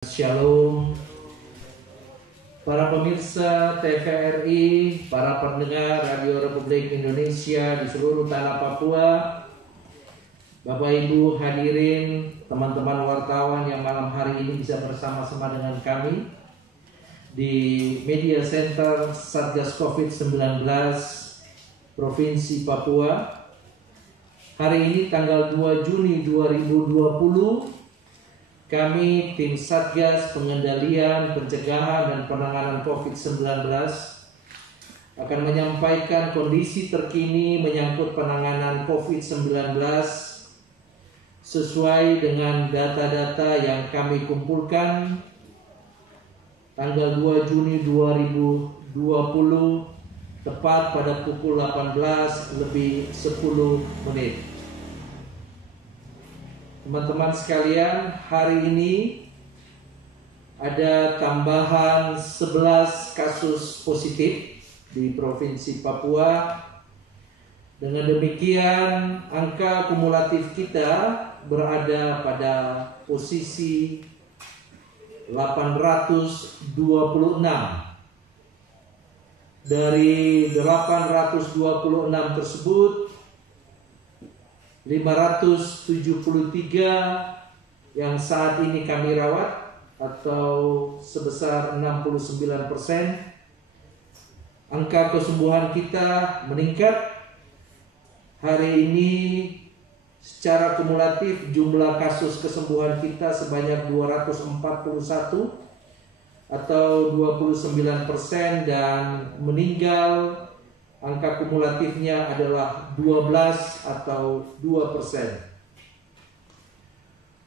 Shalom para pemirsa TVRI, para pendengar Radio Republik Indonesia di seluruh tanah Papua, Bapak Ibu hadirin, teman-teman wartawan yang malam hari ini bisa bersama-sama dengan kami di Media Center Satgas COVID-19 Provinsi Papua. Hari ini tanggal 2 Juni 2020, kami tim Satgas Pengendalian, Pencegahan, dan Penanganan COVID-19 akan menyampaikan kondisi terkini menyangkut penanganan COVID-19 sesuai dengan data-data yang kami kumpulkan tanggal 2 Juni 2020 tepat pada pukul 18:10. Teman-teman sekalian, hari ini ada tambahan 11 kasus positif di Provinsi Papua. Dengan demikian, angka kumulatif kita berada pada posisi 826. Dari 826 tersebut, 573 yang saat ini kami rawat atau sebesar 69%. Angka kesembuhan kita meningkat. Hari ini secara kumulatif jumlah kasus kesembuhan kita sebanyak 241 atau 29%, dan meninggal angka kumulatifnya adalah 12 atau 2%.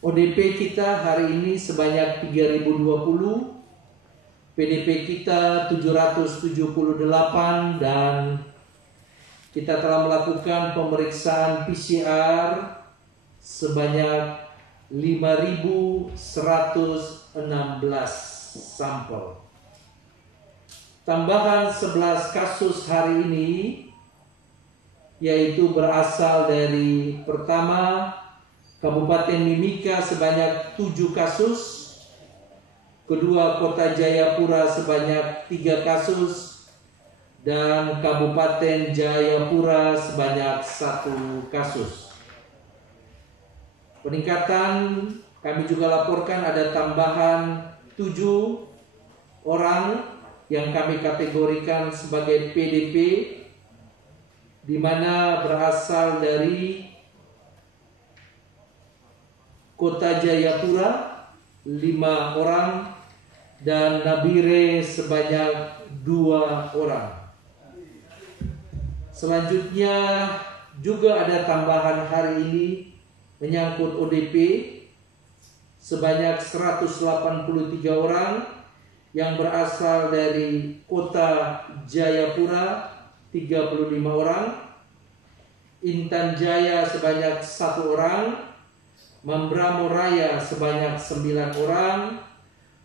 ODP kita hari ini sebanyak 3020, PDP kita 778, dan kita telah melakukan pemeriksaan PCR sebanyak 5116 sampel. Tambahan 11 kasus hari ini yaitu berasal dari pertama Kabupaten Mimika sebanyak 7 kasus, kedua Kota Jayapura sebanyak 3 kasus, dan Kabupaten Jayapura sebanyak 1 kasus. Peningkatan kami juga laporkan ada tambahan 7 orang yang kami kategorikan sebagai PDP, di mana berasal dari Kota Jayapura 5 orang dan Nabire sebanyak 2 orang. Selanjutnya juga ada tambahan hari ini menyangkut ODP sebanyak 183 orang yang berasal dari Kota Jayapura 35 orang, Intan Jaya sebanyak 1 orang, Mambramo Raya sebanyak 9 orang,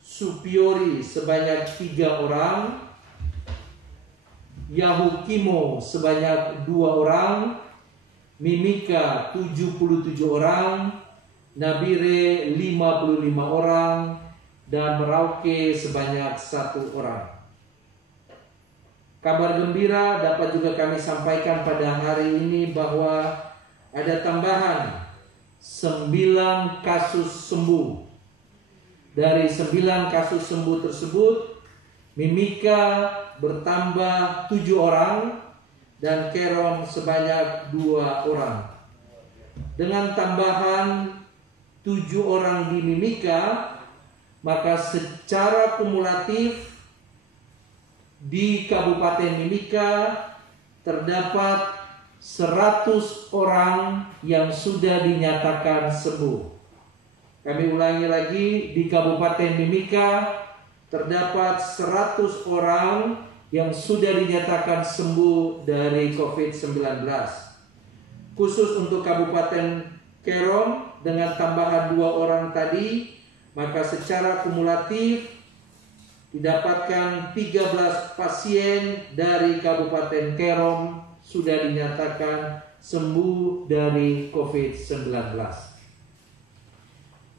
Supiori sebanyak 3 orang, Yahukimo sebanyak 2 orang, Mimika 77 orang, Nabire 55 orang, dan Merauke sebanyak 1 orang. Kabar gembira dapat juga kami sampaikan pada hari ini bahwa ada tambahan 9 kasus sembuh. Dari 9 kasus sembuh tersebut, Mimika bertambah 7 orang dan Kerom sebanyak 2 orang. Dengan tambahan 7 orang di Mimika, maka secara kumulatif di Kabupaten Mimika terdapat 100 orang yang sudah dinyatakan sembuh. Kami ulangi lagi, di Kabupaten Mimika terdapat 100 orang yang sudah dinyatakan sembuh dari COVID-19. Khusus untuk Kabupaten Kerom dengan tambahan 2 orang tadi, maka secara kumulatif didapatkan 13 pasien dari Kabupaten Kerom sudah dinyatakan sembuh dari COVID-19.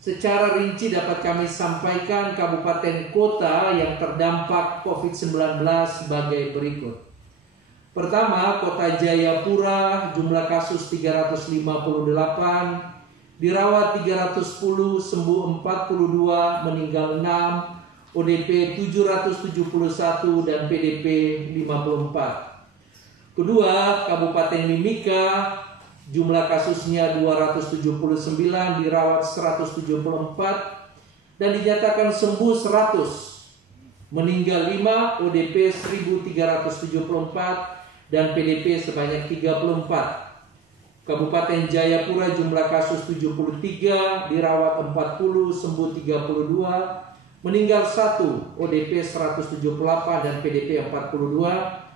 Secara rinci dapat kami sampaikan kabupaten kota yang terdampak COVID-19 sebagai berikut. Pertama, Kota Jayapura, jumlah kasus 358, dirawat 310, sembuh 42, meninggal 6, ODP 771 dan PDP 54. Kedua, Kabupaten Mimika, jumlah kasusnya 279, dirawat 174 dan dinyatakan sembuh 100, meninggal 5, ODP 1374 dan PDP sebanyak 34. Kabupaten Jayapura jumlah kasus 73, dirawat 40, sembuh 32, meninggal 1, ODP 178 dan PDP 42.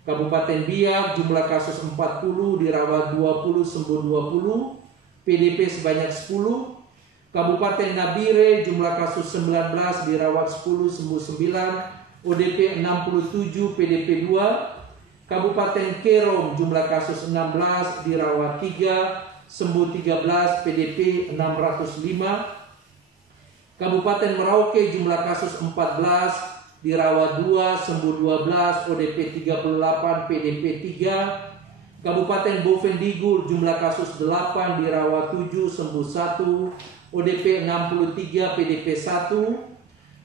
Kabupaten Biak jumlah kasus 40, dirawat 20, sembuh 20, PDP sebanyak 10. Kabupaten Nabire jumlah kasus 19, dirawat 10, sembuh 9, ODP 67, PDP 2. Kabupaten Kerom jumlah kasus 16, dirawat 3, sembuh 13, PDP 605. Kabupaten Merauke jumlah kasus 14, dirawat 2, sembuh 12, ODP 38, PDP 3. Kabupaten Bovendigul jumlah kasus 8, dirawat 7, sembuh 1, ODP 63, PDP 1.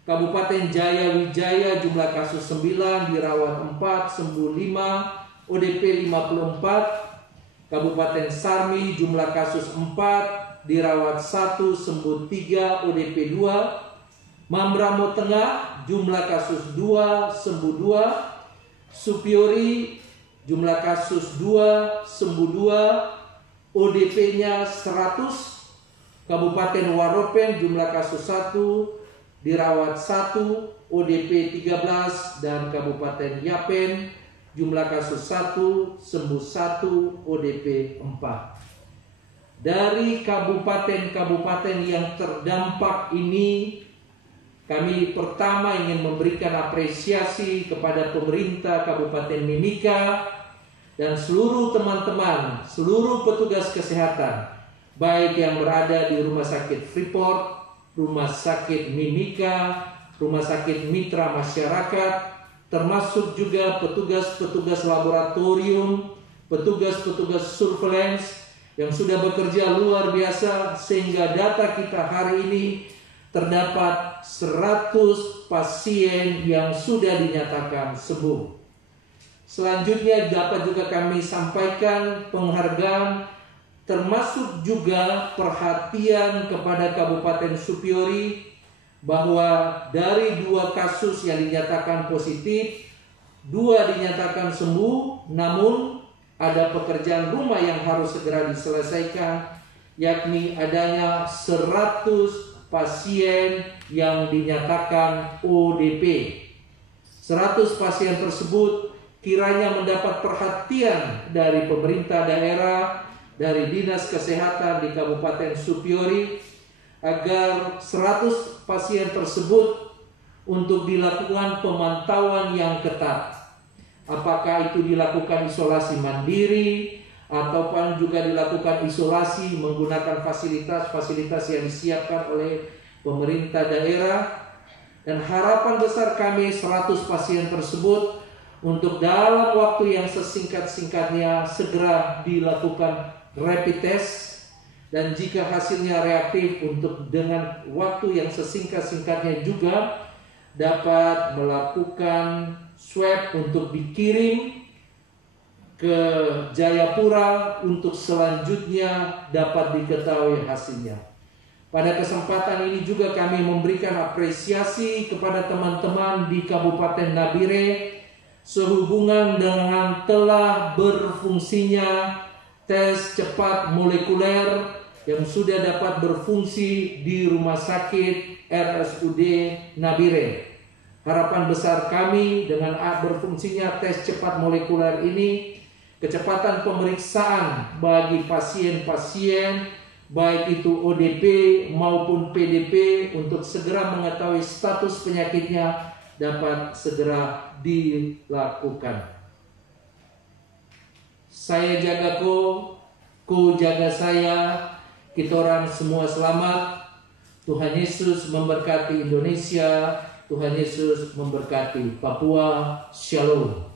Kabupaten Jaya Wijaya jumlah kasus 9, dirawat 4, sembuh 5, ODP 54. Kabupaten Sarmi jumlah kasus 4, dirawat 1, sembuh 3, ODP 2. Mambramo Tengah jumlah kasus 2, sembuh 2. Supiori jumlah kasus 2, sembuh 2, ODP-nya 100. Kabupaten Waropen jumlah kasus 1, dirawat 1, ODP 13. Dan Kabupaten Yapen jumlah kasus 1, sembuh 1, ODP 4. Dari kabupaten-kabupaten yang terdampak ini, kami pertama ingin memberikan apresiasi kepada pemerintah Kabupaten Mimika dan seluruh teman-teman, seluruh petugas kesehatan, baik yang berada di Rumah Sakit Freeport, Rumah Sakit Mimika, Rumah Sakit Mitra Masyarakat, termasuk juga petugas-petugas laboratorium, petugas-petugas surveillance yang sudah bekerja luar biasa sehingga data kita hari ini terdapat 100 pasien yang sudah dinyatakan sembuh. Selanjutnya dapat juga kami sampaikan penghargaan termasuk juga perhatian kepada Kabupaten Supiori bahwa dari 2 kasus yang dinyatakan positif, 2 dinyatakan sembuh, namun ada pekerjaan rumah yang harus segera diselesaikan, yakni adanya 100 pasien yang dinyatakan ODP. 100 pasien tersebut kiranya mendapat perhatian dari pemerintah daerah, dari Dinas Kesehatan di Kabupaten Supiori, agar 100 pasien tersebut untuk dilakukan pemantauan yang ketat. Apakah itu dilakukan isolasi mandiri ataupun juga dilakukan isolasi menggunakan fasilitas-fasilitas yang disiapkan oleh pemerintah daerah. Dan harapan besar kami 100 pasien tersebut untuk dalam waktu yang sesingkat-singkatnya segera dilakukan rapid test, dan jika hasilnya reaktif untuk dengan waktu yang sesingkat-singkatnya juga dapat melakukan swab untuk dikirim ke Jayapura untuk selanjutnya dapat diketahui hasilnya. Pada kesempatan ini juga kami memberikan apresiasi kepada teman-teman di Kabupaten Nabire sehubungan dengan telah berfungsinya tes cepat molekuler yang sudah dapat berfungsi di Rumah Sakit RSUD Nabire. Harapan besar kami dengan berfungsinya tes cepat molekuler ini, kecepatan pemeriksaan bagi pasien-pasien baik itu ODP maupun PDP untuk segera mengetahui status penyakitnya dapat segera dilakukan. Saya jaga ko jaga saya, kita orang semua selamat. Tuhan Yesus memberkati Indonesia. Tuhan Yesus memberkati Papua. Shalom.